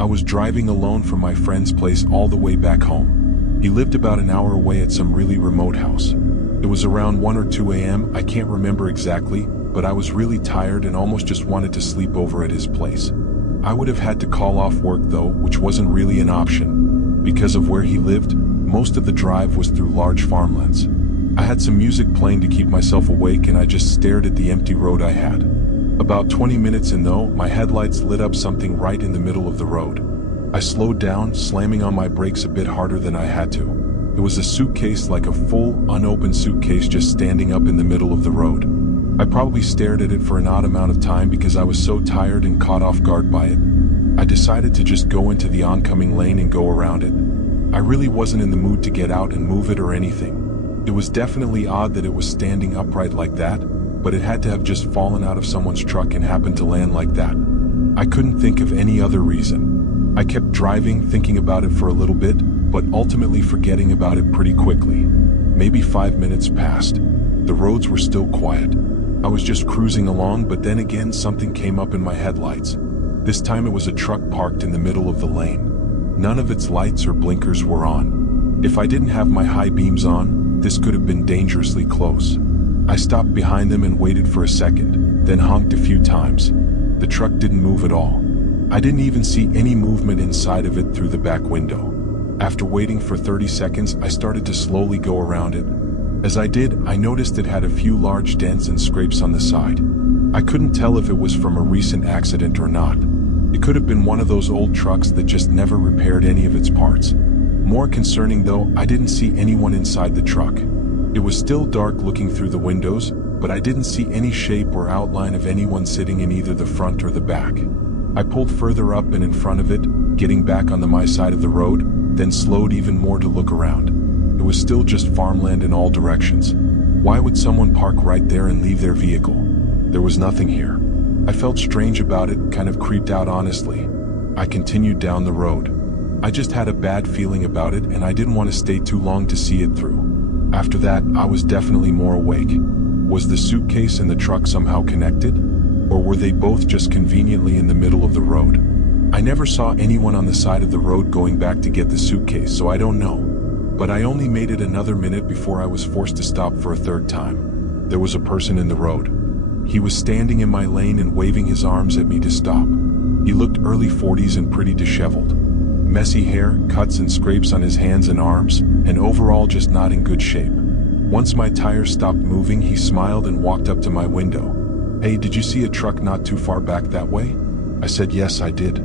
I was driving alone from my friend's place all the way back home. He lived about an hour away at some really remote house. It was around 1 or 2 a.m., I can't remember exactly, but I was really tired and almost just wanted to sleep over at his place. I would have had to call off work though, which wasn't really an option. Because of where he lived, most of the drive was through large farmlands. I had some music playing to keep myself awake and I just stared at the empty road I had. About 20 minutes in though, my headlights lit up something right in the middle of the road. I slowed down, slamming on my brakes a bit harder than I had to. It was a suitcase, like a full, unopened suitcase, just standing up in the middle of the road. I probably stared at it for an odd amount of time because I was so tired and caught off guard by it. I decided to just go into the oncoming lane and go around it. I really wasn't in the mood to get out and move it or anything. It was definitely odd that it was standing upright like that, but it had to have just fallen out of someone's truck and happened to land like that. I couldn't think of any other reason. I kept driving, thinking about it for a little bit, but ultimately forgetting about it pretty quickly. Maybe 5 minutes passed. The roads were still quiet. I was just cruising along, but then again something came up in my headlights. This time it was a truck parked in the middle of the lane. None of its lights or blinkers were on. If I didn't have my high beams on, this could have been dangerously close. I stopped behind them and waited for a second, then honked a few times. The truck didn't move at all. I didn't even see any movement inside of it through the back window. After waiting for 30 seconds, I started to slowly go around it. As I did, I noticed it had a few large dents and scrapes on the side. I couldn't tell if it was from a recent accident or not. It could have been one of those old trucks that just never repaired any of its parts. More concerning though, I didn't see anyone inside the truck. It was still dark looking through the windows, but I didn't see any shape or outline of anyone sitting in either the front or the back. I pulled further up and in front of it, getting back on my side of the road, then slowed even more to look around. It was still just farmland in all directions. Why would someone park right there and leave their vehicle? There was nothing here. I felt strange about it, kind of creeped out honestly. I continued down the road. I just had a bad feeling about it and I didn't want to stay too long to see it through. After that, I was definitely more awake. Was the suitcase and the truck somehow connected? Or were they both just conveniently in the middle of the road? I never saw anyone on the side of the road going back to get the suitcase, so I don't know. But I only made it another minute before I was forced to stop for a third time. There was a person in the road. He was standing in my lane and waving his arms at me to stop. He looked early 40s and pretty disheveled. Messy hair, cuts and scrapes on his hands and arms, and overall just not in good shape. Once my tires stopped moving, he smiled and walked up to my window. "Hey, did you see a truck not too far back that way?" I said yes, I did.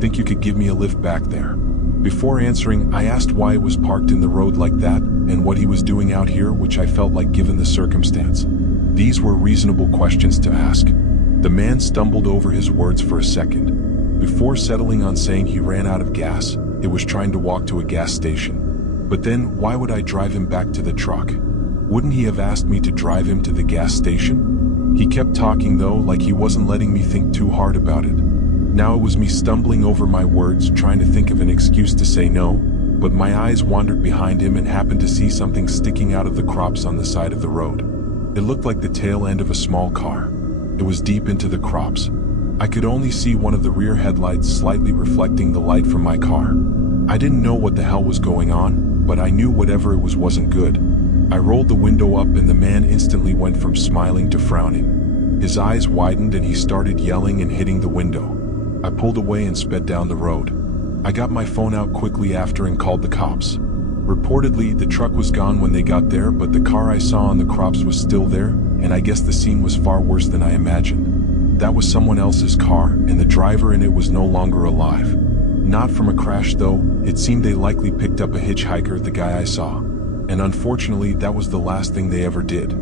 "Think you could give me a lift back there?" Before answering, I asked why it was parked in the road like that, and what he was doing out here, which I felt like given the circumstance. These were reasonable questions to ask. The man stumbled over his words for a second. Before settling on saying he ran out of gas, it was trying to walk to a gas station. But then, why would I drive him back to the truck? Wouldn't he have asked me to drive him to the gas station? He kept talking though, like he wasn't letting me think too hard about it. Now it was me stumbling over my words, trying to think of an excuse to say no, but my eyes wandered behind him and happened to see something sticking out of the crops on the side of the road. It looked like the tail end of a small car. It was deep into the crops. I could only see one of the rear headlights slightly reflecting the light from my car. I didn't know what the hell was going on, but I knew whatever it was wasn't good. I rolled the window up and the man instantly went from smiling to frowning. His eyes widened and he started yelling and hitting the window. I pulled away and sped down the road. I got my phone out quickly after and called the cops. Reportedly, the truck was gone when they got there, but the car I saw on the crops was still there, and I guess the scene was far worse than I imagined. That was someone else's car, and the driver in it was no longer alive. Not from a crash though, it seemed they likely picked up a hitchhiker, the guy I saw. And unfortunately, that was the last thing they ever did.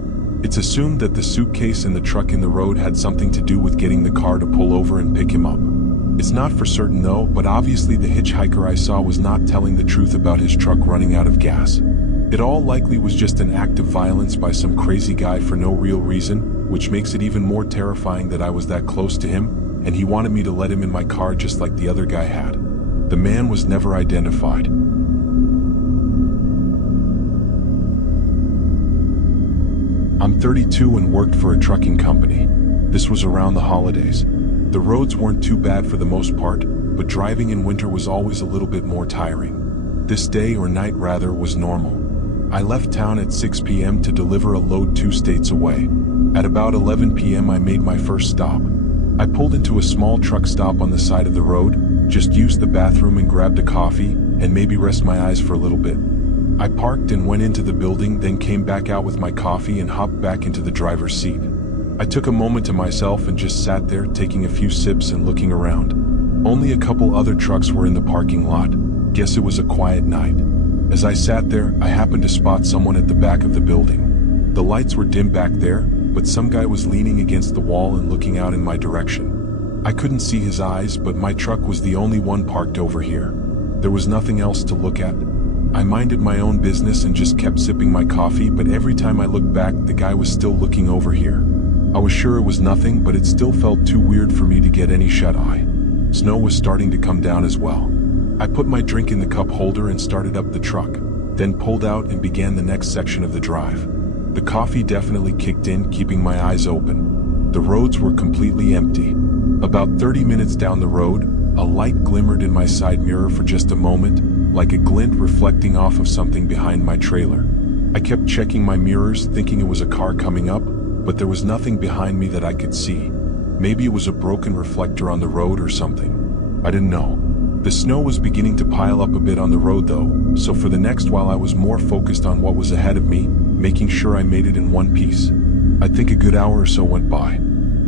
It's assumed that the suitcase and the truck in the road had something to do with getting the car to pull over and pick him up. It's not for certain though, but obviously the hitchhiker I saw was not telling the truth about his truck running out of gas. It all likely was just an act of violence by some crazy guy for no real reason, which makes it even more terrifying that I was that close to him, and he wanted me to let him in my car just like the other guy had. The man was never identified. I'm 32 and worked for a trucking company. This was around the holidays. The roads weren't too bad for the most part, but driving in winter was always a little bit more tiring. This day, or night rather, was normal. I left town at 6 p.m. to deliver a load 2 states away. At about 11 p.m. I made my first stop. I pulled into a small truck stop on the side of the road, just used the bathroom and grabbed a coffee, and maybe rest my eyes for a little bit. I parked and went into the building, then came back out with my coffee and hopped back into the driver's seat. I took a moment to myself and just sat there, taking a few sips and looking around. Only a couple other trucks were in the parking lot. Guess it was a quiet night. As I sat there, I happened to spot someone at the back of the building. The lights were dim back there, but some guy was leaning against the wall and looking out in my direction. I couldn't see his eyes, but my truck was the only one parked over here. There was nothing else to look at. I minded my own business and just kept sipping my coffee, but every time I looked back, the guy was still looking over here. I was sure it was nothing, but it still felt too weird for me to get any shut-eye. Snow was starting to come down as well. I put my drink in the cup holder and started up the truck, then pulled out and began the next section of the drive. The coffee definitely kicked in, keeping my eyes open. The roads were completely empty. About 30 minutes down the road, a light glimmered in my side mirror for just a moment, like a glint reflecting off of something behind my trailer. I kept checking my mirrors, thinking it was a car coming up, but there was nothing behind me that I could see. Maybe it was a broken reflector on the road or something. I didn't know. The snow was beginning to pile up a bit on the road though, so for the next while I was more focused on what was ahead of me, making sure I made it in one piece. I think a good hour or so went by.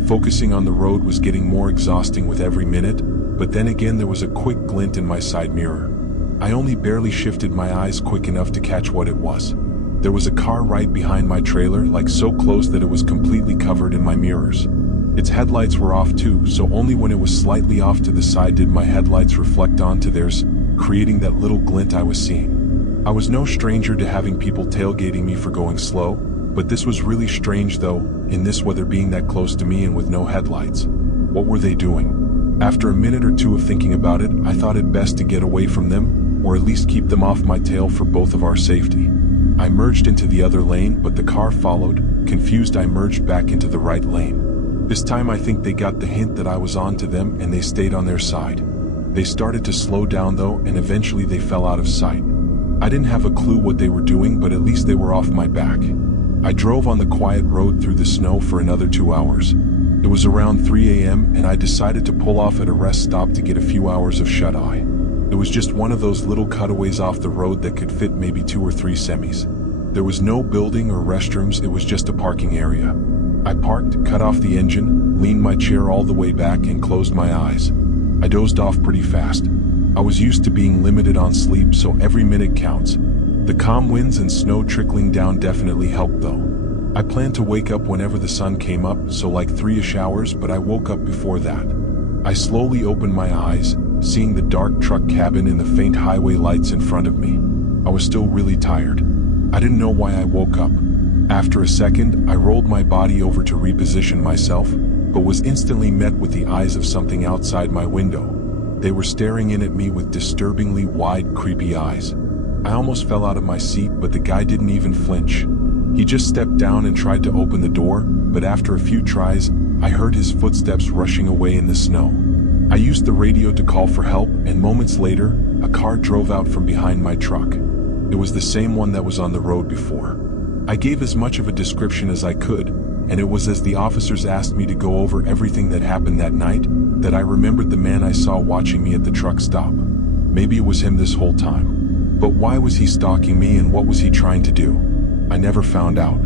Focusing on the road was getting more exhausting with every minute, but then again there was a quick glint in my side mirror. I only barely shifted my eyes quick enough to catch what it was. There was a car right behind my trailer, like so close that it was completely covered in my mirrors. Its headlights were off too, so only when it was slightly off to the side did my headlights reflect onto theirs, creating that little glint I was seeing. I was no stranger to having people tailgating me for going slow, but this was really strange though, in this weather being that close to me and with no headlights. What were they doing? After a minute or two of thinking about it, I thought it best to get away from them, or at least keep them off my tail for both of our safety. I merged into the other lane, but the car followed. Confused, I merged back into the right lane. This time I think they got the hint that I was on to them and they stayed on their side. They started to slow down though, and eventually they fell out of sight. I didn't have a clue what they were doing, but at least they were off my back. I drove on the quiet road through the snow for another 2 hours. It was around 3 a.m. and I decided to pull off at a rest stop to get a few hours of shut-eye. It was just one of those little cutaways off the road that could fit maybe 2 or 3 semis. There was no building or restrooms, it was just a parking area. I parked, cut off the engine, leaned my chair all the way back and closed my eyes. I dozed off pretty fast. I was used to being limited on sleep, so every minute counts. The calm winds and snow trickling down definitely helped though. I planned to wake up whenever the sun came up, so like 3-ish hours, but I woke up before that. I slowly opened my eyes, seeing the dark truck cabin and the faint highway lights in front of me. I was still really tired. I didn't know why I woke up. After a second, I rolled my body over to reposition myself, but was instantly met with the eyes of something outside my window. They were staring in at me with disturbingly wide, creepy eyes. I almost fell out of my seat, but the guy didn't even flinch. He just stepped down and tried to open the door, but after a few tries, I heard his footsteps rushing away in the snow. I used the radio to call for help, and moments later, a car drove out from behind my truck. It was the same one that was on the road before. I gave as much of a description as I could, and it was as the officers asked me to go over everything that happened that night, that I remembered the man I saw watching me at the truck stop. Maybe it was him this whole time. But why was he stalking me and what was he trying to do? I never found out.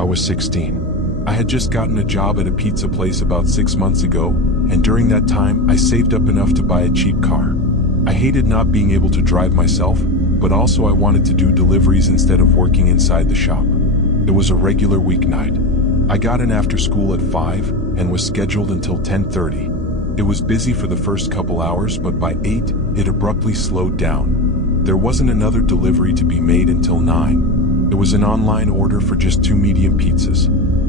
I was 16. I had just gotten a job at a pizza place about 6 months ago, and during that time I saved up enough to buy a cheap car. I hated not being able to drive myself, but also I wanted to do deliveries instead of working inside the shop. It was a regular weeknight. I got in after school at 5 and was scheduled until 10:30. It was busy for the first couple hours, but by 8, it abruptly slowed down. There wasn't another delivery to be made until 9. It was an online order for just 2 medium pizzas.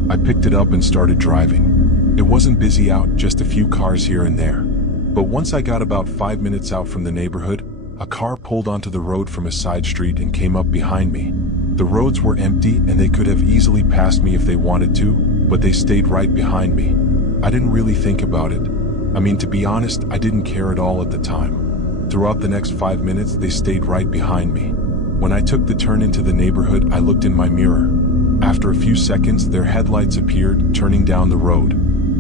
I picked it up and started driving. It wasn't busy out, just a few cars here and there. But once I got about 5 minutes out from the neighborhood, a car pulled onto the road from a side street and came up behind me. The roads were empty and they could have easily passed me if they wanted to, but they stayed right behind me. I didn't really think about it. I mean, to be honest, I didn't care at all at the time. Throughout the next 5 minutes, they stayed right behind me. When I took the turn into the neighborhood, I looked in my mirror. After a few seconds, their headlights appeared, turning down the road.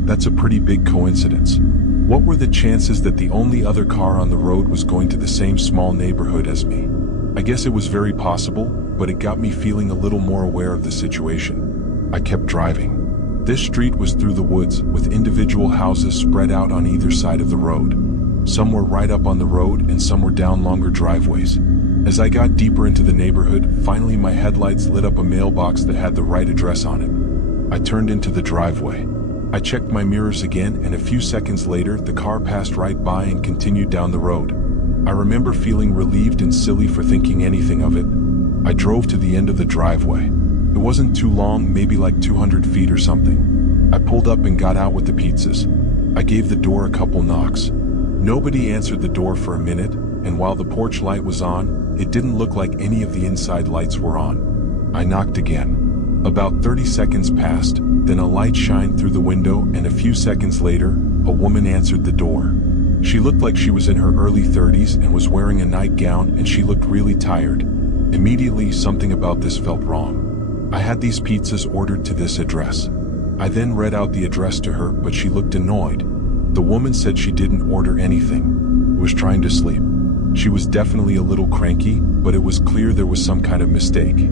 That's a pretty big coincidence. What were the chances that the only other car on the road was going to the same small neighborhood as me? I guess it was very possible, but it got me feeling a little more aware of the situation. I kept driving. This street was through the woods, with individual houses spread out on either side of the road. Some were right up on the road and some were down longer driveways. As I got deeper into the neighborhood, finally my headlights lit up a mailbox that had the right address on it. I turned into the driveway. I checked my mirrors again, and a few seconds later, the car passed right by and continued down the road. I remember feeling relieved and silly for thinking anything of it. I drove to the end of the driveway. It wasn't too long, maybe like 200 feet or something. I pulled up and got out with the pizzas. I gave the door a couple knocks. Nobody answered the door for a minute, and while the porch light was on, it didn't look like any of the inside lights were on. I knocked again. About 30 seconds passed, then a light shined through the window, and a few seconds later, a woman answered the door. She looked like she was in her early 30s and was wearing a nightgown, and she looked really tired. Immediately, something about this felt wrong. I had these pizzas ordered to this address. I then read out the address to her, but she looked annoyed. The woman said she didn't order anything, was trying to sleep. She was definitely a little cranky, but it was clear there was some kind of mistake.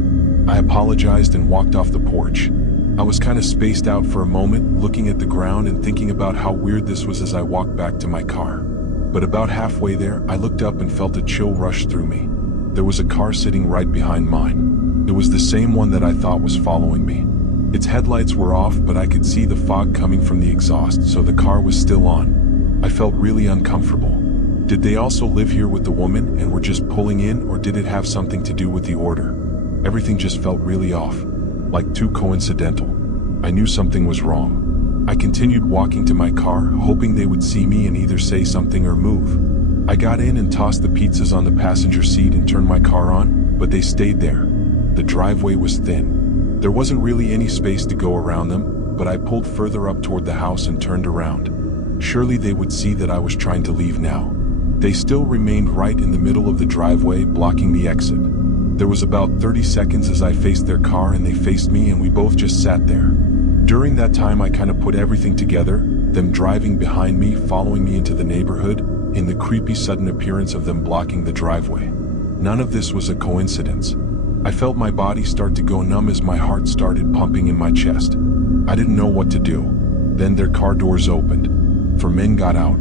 I apologized and walked off the porch. I was kind of spaced out for a moment, looking at the ground and thinking about how weird this was as I walked back to my car. But about halfway there, I looked up and felt a chill rush through me. There was a car sitting right behind mine. It was the same one that I thought was following me. Its headlights were off, but I could see the fog coming from the exhaust, so the car was still on. I felt really uncomfortable. Did they also live here with the woman and were just pulling in, or did it have something to do with the order? Everything just felt really off, like too coincidental. I knew something was wrong. I continued walking to my car, hoping they would see me and either say something or move. I got in and tossed the pizzas on the passenger seat and turned my car on, but they stayed there. The driveway was thin. There wasn't really any space to go around them, but I pulled further up toward the house and turned around. Surely they would see that I was trying to leave now. They still remained right in the middle of the driveway, blocking the exit. There was about 30 seconds as I faced their car and they faced me, and we both just sat there. During that time, I kind of put everything together, them driving behind me, following me into the neighborhood, in the creepy sudden appearance of them blocking the driveway. None of this was a coincidence. I felt my body start to go numb as my heart started pumping in my chest. I didn't know what to do. Then their car doors opened. 4 men got out.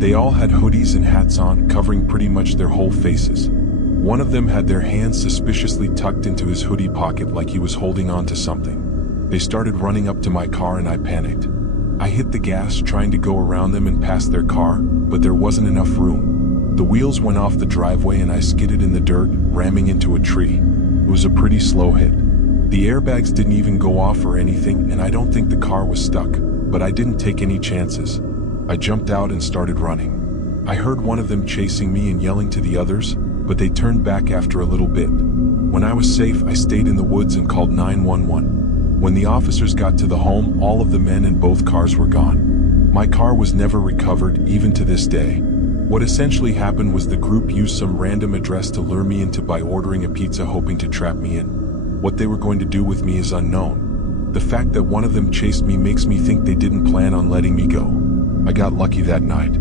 They all had hoodies and hats on, covering pretty much their whole faces. One of them had their hands suspiciously tucked into his hoodie pocket like he was holding on to something. They started running up to my car and I panicked. I hit the gas, trying to go around them and past their car, but there wasn't enough room. The wheels went off the driveway and I skidded in the dirt, ramming into a tree. It was a pretty slow hit. The airbags didn't even go off or anything, and I don't think the car was stuck, but I didn't take any chances. I jumped out and started running. I heard one of them chasing me and yelling to the others, but they turned back after a little bit. When I was safe, I stayed in the woods and called 911. When the officers got to the home, all of the men in both cars were gone. My car was never recovered, even to this day. What essentially happened was the group used some random address to lure me into by ordering a pizza, hoping to trap me in. What they were going to do with me is unknown. The fact that one of them chased me makes me think they didn't plan on letting me go. I got lucky that night.